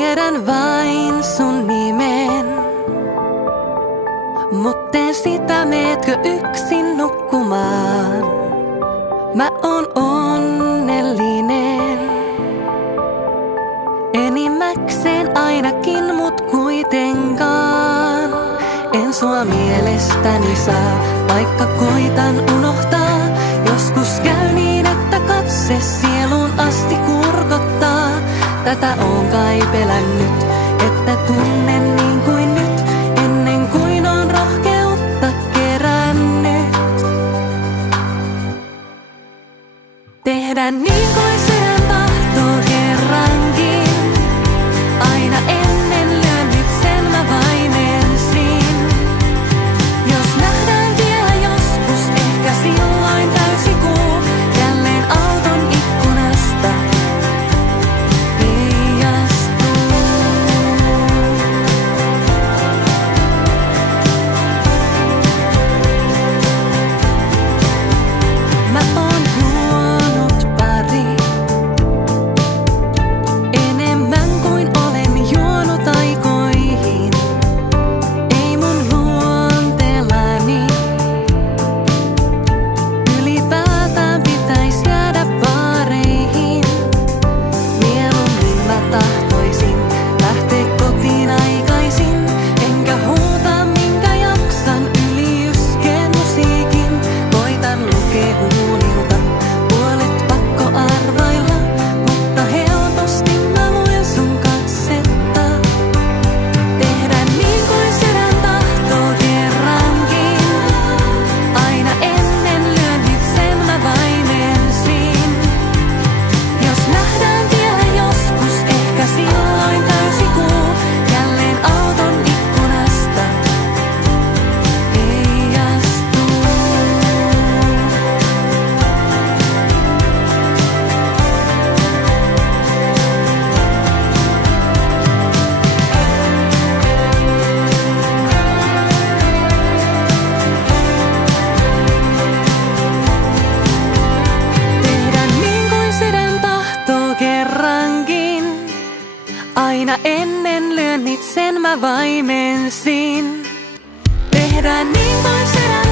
Tiedän vain sun nimen, mutten sitä meetkö yksin nukkumaan. Mä oon onnellinen, enimmäkseen ainakin, mut kuitenkaan en sua mielestäni saa, vaikka koitan unohtaa. Joskus käy niin, että katse sieluun asti kurkottaa. Tätä oon kai pelännyt, että tunnen niin kuin nyt, ennen kuin on rohkeutta kerännyt. Tehdä niin kuin sydän tahtoo kerrankin. Aina ennen lyön, nyt sen mä vain ensin. Jos nähdään vielä joskus, ehkä silloin täysi kuu. Jälleen auton ikkunasta heijastuu. Mä oon juonut pari, enemmän kuin olen juonut aikoihin. Ei mun luonteellani ylipäätään pitäis jäädä baareihin. Mieluummin mä tahtoisin lähteä kotiin aikaisin, enkä huutaa minkä jaksan yli yskeen musiikin. Koitan lukea huulilta, puolet pakko arvailla, mutta helposti mä luen sun katsetta. Tehdä niin kuin sydän tahtoo kerrankin. Aina ennen lyön, nyt sen mä vain ensin. Jos nähdään vielä joskus, ehkä silloin täysi kuu. Jälleen auton ikkunasta heijastuu. Tehdä niin kuin sydän tahtoo kerrankin. Aina ennen lyön, nyt sen mä vaimensin. Tehdä niin kuin sydän